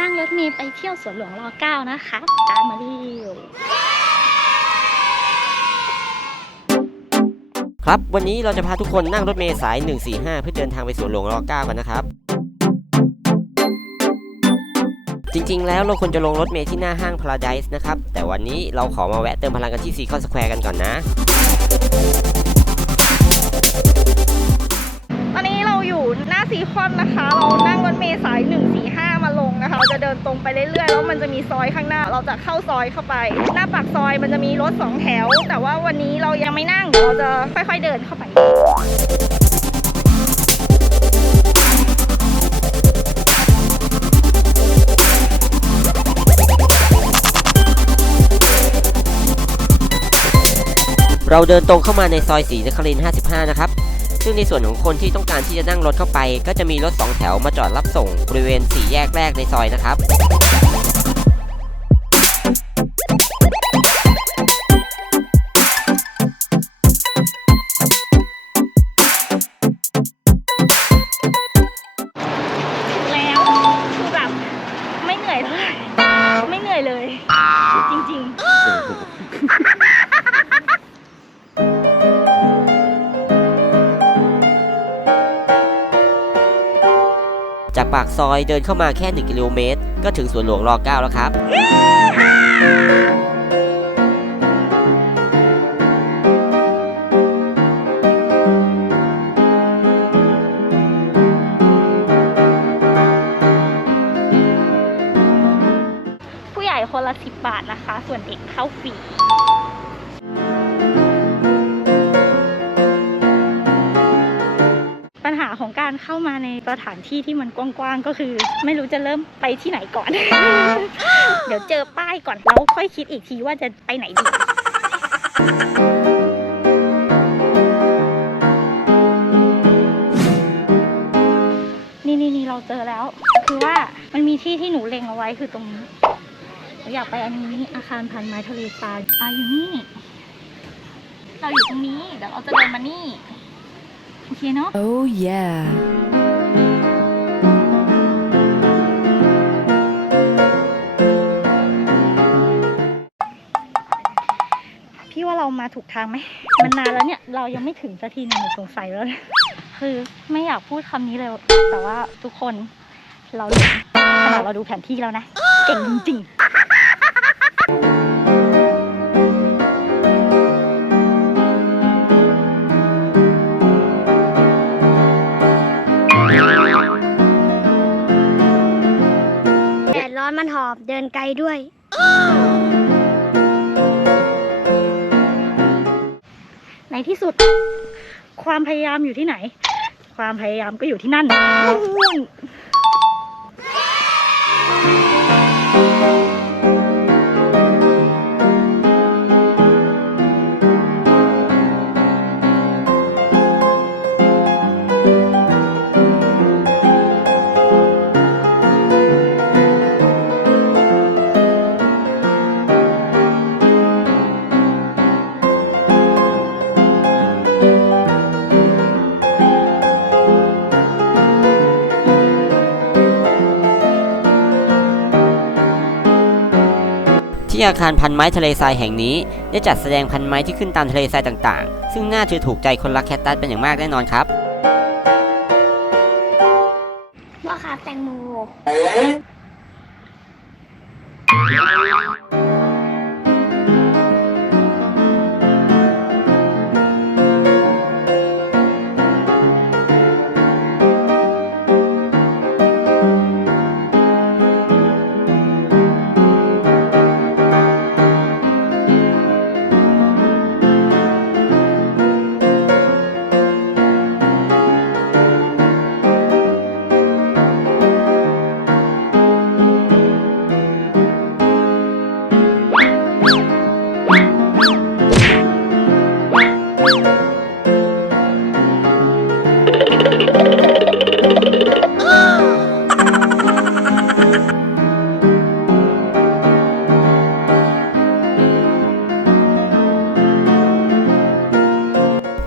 นั่งรถเมล์ไปเที่ยวสวนหลวงรอเก้านะคะตามมาเร็วครับ วันนี้เราจะพาทุกคนนั่งรถเมล์สาย 145 เพื่อเดินทางไปสวนหลวงร9กันนะครับ จริงๆ แล้วเราควรจะลงรถเมล์ที่หน้าห้าง Paradise นะครับ แต่วันนี้เราขอมาแวะเติมพลังกันที่ซีคอนสแควร์กันก่อนนะ ตอนนี้เราอยู่หน้าซีคอนนะคะ เรานั่งรถเมล์สาย 145มา ลงนะคะ เราจะเดินตรงไปเรื่อยๆ แล้วมันจะมีซอยข้างหน้า เราจะเข้าซอยเข้าไป หน้าปากซอยมันจะมีรถสองแถว แต่ว่าวันนี้เรายังไม่นั่ง เราจะค่อยๆเดินเข้าไปเราเดินตรงเข้ามาในซอยสีนครินทร์55 นะครับ ซึ่งในส่วนของคนที่ต้องการที่จะนั่งรถเข้าไป ก็จะมีรถ2แถวมาจอดรับส่งบริเวณสี่แยกแรกในซอยนะครับแล้วคือแบบไม่เหนื่อยเท่าไหร่ไม่เหนื่อยเลย ปากซอยเดินเข้ามาแค่ 1 กิโลเมตร ก็ถึงสวนหลวงร9แล้วครับ ผู้ใหญ่คนละสิบบาทนะคะ ส่วนเด็กเข้าฟรี สถานที่ที่มันกว้างๆก็คือ ไม่รู้จะเริ่มไปที่ไหนก่อน เดี๋ยวเจอป้ายก่อนแล้วค่อยคิดอีกทีว่าจะไปไหนดีนี่นี่นี่เราเจอแล้ว คือว่ามันมีที่ที่หนูเล็งเอาไว้คือตรงนี้หนูอยากไปอันนี้อาคารพันไม้ทะเลทรายอะอยู่นี่ เราอยู่ตรงนี้เดี๋ยวเราจะเดินมานี่ โอเคเนาะ Oh, yeah. มาถูกทางไหมมันนานแล้วเนี่ยเรายังไม่ถึงสักทีหนึงหนูสงสัยแล้วเนี่ยคือไม่อยากพูดคำนี้เลย แต่ว่าทุกคนเราเห็นขนาดเราดูแผนที่แล้วนะ เก่งจริงๆแดดร้อนมันหอบเดินไกลด้วย ในที่สุด ความพยายามอยู่ที่ไหน ความพยายามก็อยู่ที่นั่น ที่อาคารพันไม้ทะเลทรายแห่งนี้ ได้จัดแสดงพันไม้ที่ขึ้นตามทะเลทรายต่างๆ ซึ่งน่าจะถูกใจคนรักแคคตัสเป็นอย่างมากแน่นอนครับ ว่าขาแตงโม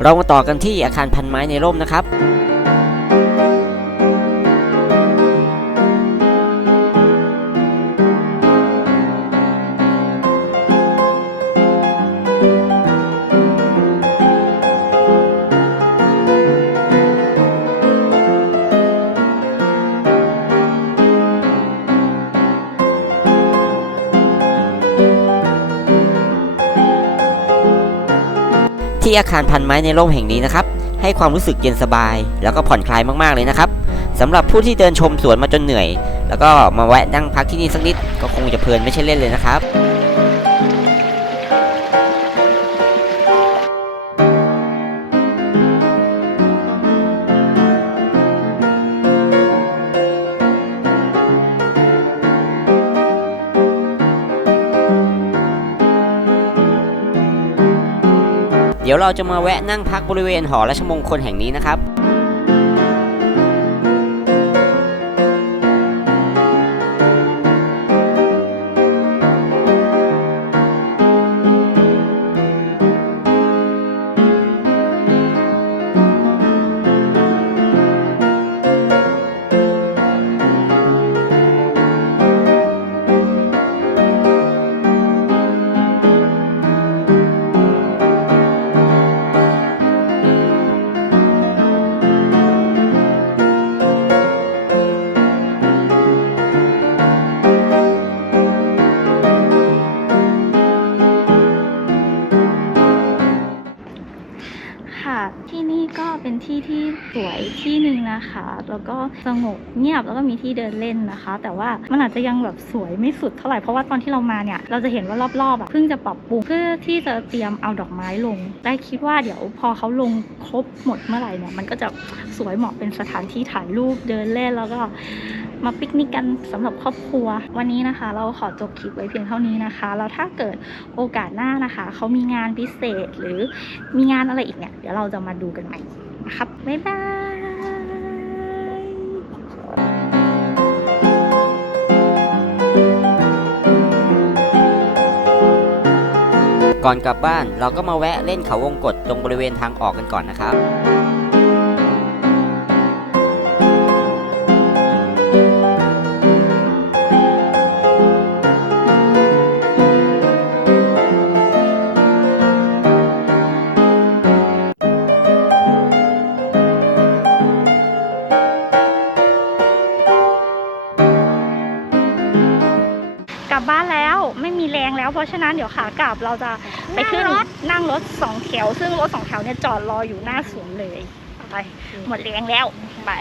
เรามาต่อกันที่อาคารพันไม้ในร่มนะครับ ที่อาคารพันไม้ในร่มแห่งนี้นะครับ ให้ความรู้สึกเย็นสบาย แล้วก็ผ่อนคลายมากๆเลยนะครับสำหรับผู้ที่เดินชมสวนมาจนเหนื่อย แล้วก็มาแวะนั่งพักที่นี่สักนิดก็คงจะเพลินไม่ใช่เล่นเลยนะครับ เดี๋ยวเราจะมาแวะนั่งพักบริเวณหอราชมงคลแห่งนี้นะครับ ก็สงบเงียบแล้วก็มีที่เดินเล่นนะคะ แต่ว่ามันอาจจะยังแบบสวยไม่สุดเท่าไหร่เพราะว่าตอนที่เรามาเนี่ยเราจะเห็นว่ารอบๆอะเพิ่งจะปรับปรุงเพื่อที่จะเตรียมเอาดอกไม้ลง ได้คิดว่าเดี๋ยวพอเขาลงครบหมดเมื่อไหร่เนี่ยมันก็จะสวยเหมาะเป็นสถานที่ถ่ายรูปเดินเล่นแล้วก็มาปิกนิกกันสำหรับครอบครัว วันนี้นะคะ เราขอจบคลิปไว้เพียงเท่านี้นะคะแล้วถ้าเกิดโอกาสหน้านะคะ เขามีงานพิเศษหรือมีงานอะไรอีกเนี่ย เดี๋ยวเราจะมาดูกันใหม่นะครับ บ๊ายบาย ก่อนกลับบ้านเราก็มาแวะเล่นเขาวงกตตรงบริเวณทางออกกันก่อนนะครับ เพราะฉะนั้นเดี๋ยวขากลับเราจะไปขึ้นนั่งรถสองแถว ซึ่งรถสองแถวเนี่ยจอดรออยู่หน้าสวนเลยไปหมดแรงแล้วไป